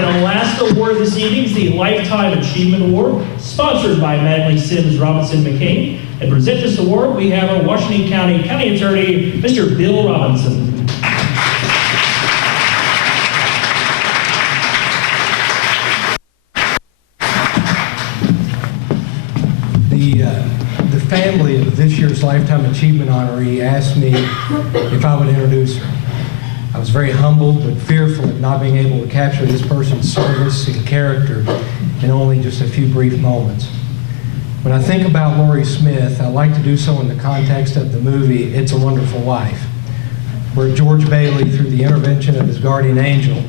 right, our last award this evening is the Lifetime Achievement Award, sponsored by Manley Sims Robinson McCain. And present this award, we have our Washington County County Attorney, Mr. Bill Robinson. The family of this year's Lifetime Achievement honoree asked me if I would introduce her. I was very humbled but fearful of not being able to capture this person's service and character in only just a few brief moments. When I think about Lori Smith, I like to do so in the context of the movie It's a Wonderful Life, where George Bailey, through the intervention of his guardian angel,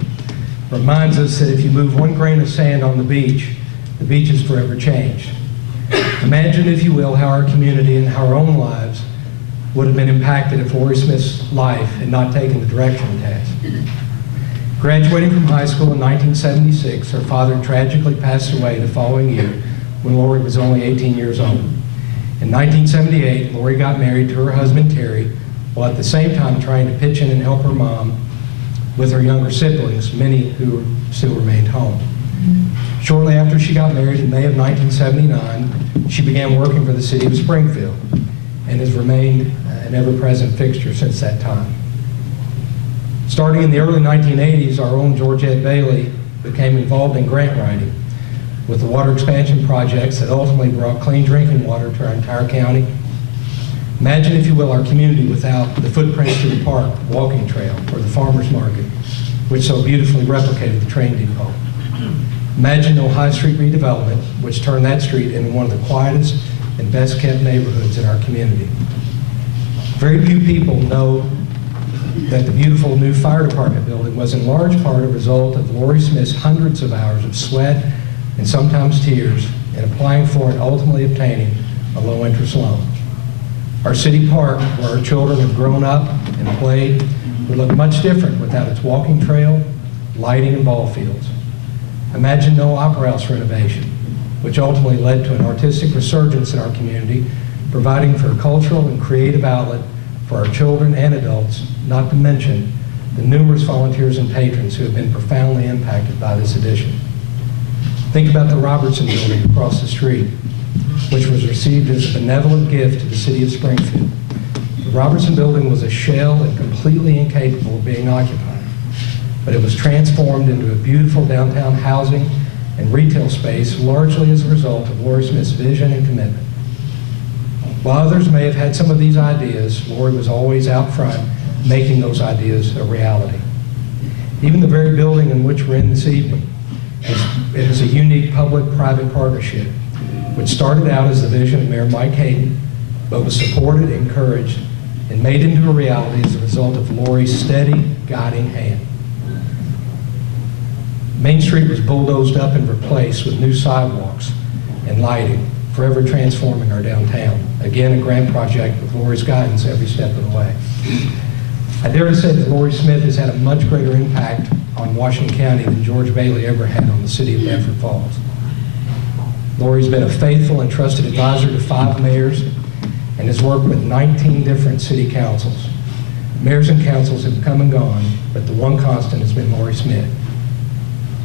reminds us that if you move one grain of sand on the beach is forever changed. Imagine, if you will, how our community and how our own lives would have been impacted if Lori Smith's life had not taken the direction test. Graduating from high school in 1976, her father tragically passed away the following year when Lori was only 18 years old. In 1978, Lori got married to her husband, Terry, while at the same time trying to pitch in and help her mom with her younger siblings, many who still remained home. Shortly after she got married in May of 1979, she began working for the city of Springfield and has remained an ever-present fixture since that time. Starting in the early 1980s, our own Georgette Bailey became involved in grant writing with the water expansion projects that ultimately brought clean drinking water to our entire county. Imagine, if you will, our community without the footprints to the park, walking trail, or the farmer's market, which so beautifully replicated the train depot. Imagine no High Street redevelopment, which turned that street into one of the quietest and best kept neighborhoods in our community. Very few people know that the beautiful new fire department building was in large part a result of Lori Smith's hundreds of hours of sweat and sometimes tears in applying for and ultimately obtaining a low interest loan. Our city park, where our children have grown up and played, would look much different without its walking trail, lighting, and ball fields. Imagine no Opera House renovation, which ultimately led to an artistic resurgence in our community, providing for a cultural and creative outlet for our children and adults, not to mention the numerous volunteers and patrons who have been profoundly impacted by this addition. Think about the Robertson Building across the street, which was received as a benevolent gift to the city of Springfield. The Robertson Building was a shell and completely incapable of being occupied, but it was transformed into a beautiful downtown housing and retail space largely as a result of Lori Smith's vision and commitment. While others may have had some of these ideas, Lori was always out front making those ideas a reality. Even the very building in which we're in this evening, it is a unique public-private partnership, which started out as the vision of Mayor Mike Hayden, but was supported, encouraged, and made into a reality as a result of Lori's steady, guiding hand. Main Street was bulldozed up and replaced with new sidewalks and lighting, forever transforming our downtown. Again, a grand project with Lori's guidance every step of the way. I dare to say that Lori Smith has had a much greater impact on Washington County than George Bailey ever had on the city of Bedford Falls. Lori's been a faithful and trusted advisor to 5 mayors and has worked with 19 different city councils. Mayors and councils have come and gone, but the one constant has been Lori Smith.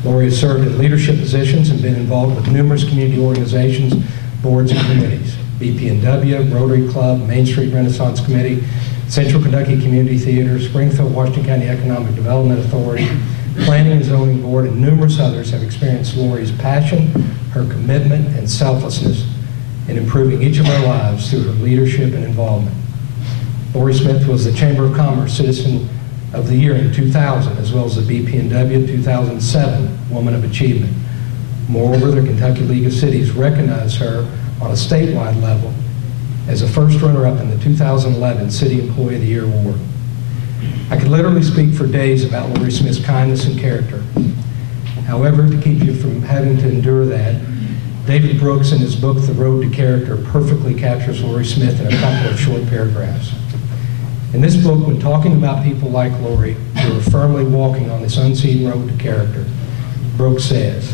Lori has served in leadership positions and been involved with numerous community organizations, boards, and committees: BPNW, Rotary Club, Main Street Renaissance Committee, Central Kentucky Community Theater, Springfield, Washington County Economic Development Authority, Planning and Zoning Board, and numerous others have experienced Lori's passion, her commitment, and selflessness in improving each of our lives through her leadership and involvement. Lori Smith was the Chamber of Commerce Citizen of the Year in 2000, as well as the BPNW 2007 Woman of Achievement. Moreover, the Kentucky League of Cities recognized her on a statewide level as a first runner-up in the 2011 City Employee of the Year Award. I could literally speak for days about Lori Smith's kindness and character. However, to keep you from having to endure that, David Brooks, in his book, The Road to Character, perfectly captures Lori Smith in a couple of short paragraphs. In this book, when talking about people like Lori who are firmly walking on this unseen road to character, Brooks says,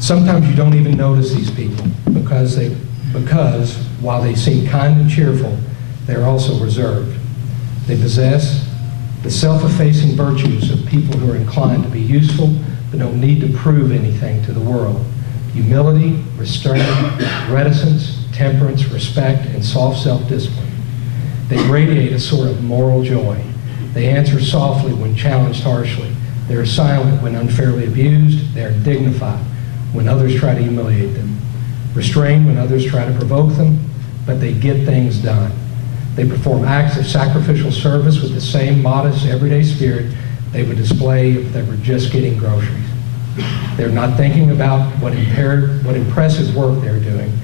"Sometimes you don't even notice these people because while they seem kind and cheerful, they are also reserved. They possess the self-effacing virtues of people who are inclined to be useful but don't need to prove anything to the world. Humility, restraint, reticence, temperance, respect, and soft self-discipline. They radiate a sort of moral joy. They answer softly when challenged harshly. They are silent when unfairly abused. They are dignified when others try to humiliate them. Restrained when others try to provoke them, but they get things done. They perform acts of sacrificial service with the same modest, everyday spirit they would display if they were just getting groceries. They're not thinking about what impressive work they're doing.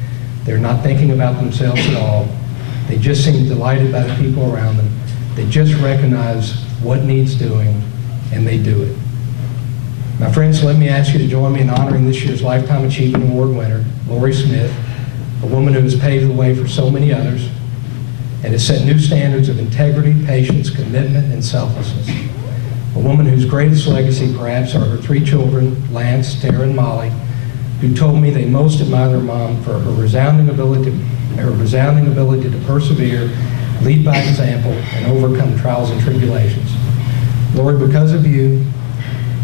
They're not thinking about themselves at all. They just seem delighted by the people around them. They just recognize what needs doing, and they do it. My friends, let me ask you to join me in honoring this year's Lifetime Achievement Award winner, Lori Smith, a woman who has paved the way for so many others and has set new standards of integrity, patience, commitment, and selflessness. A woman whose greatest legacy perhaps are her 3 children, Lance, Tara, and Molly, who told me they most admire their mom for her resounding ability to persevere, lead by example, and overcome trials and tribulations. Lord, because of you,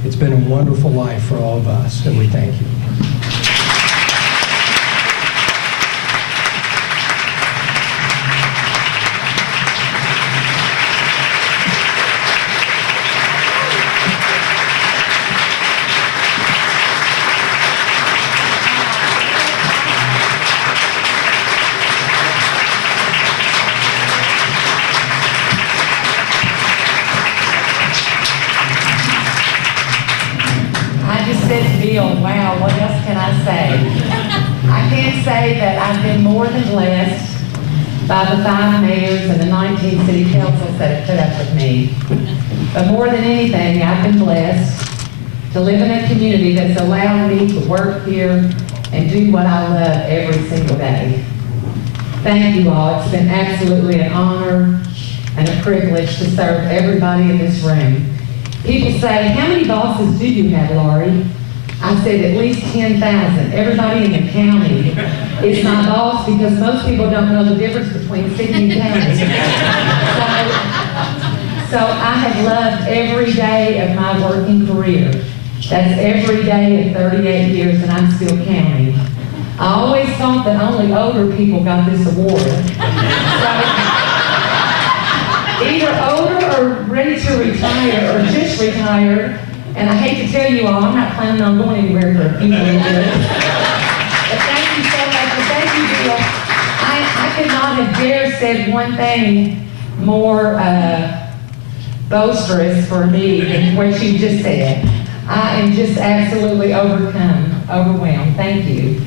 it's been a wonderful life for all of us, and we thank you. Wow, what else can I say? I can't say that I've been more than blessed by the 5 mayors and the 19 city councils that have put up with me. But more than anything, I've been blessed to live in a community that's allowed me to work here and do what I love every single day. Thank you all. It's been absolutely an honor and a privilege to serve everybody in this room. People say, how many bosses do you have, Laurie? I said at least 10,000. Everybody in the county is my boss because most people don't know the difference between city and county. So I have loved every day of my working career. That's every day of 38 years, and I'm still counting. I always thought that only older people got this award. So, either older or ready to retire or just retired. And I hate to tell you all, I'm not planning on going anywhere for a few more years. But thank you so much. And thank you, Bill. I could not have dared said one thing more boisterous for me than what you just said. I am just absolutely overwhelmed. Thank you.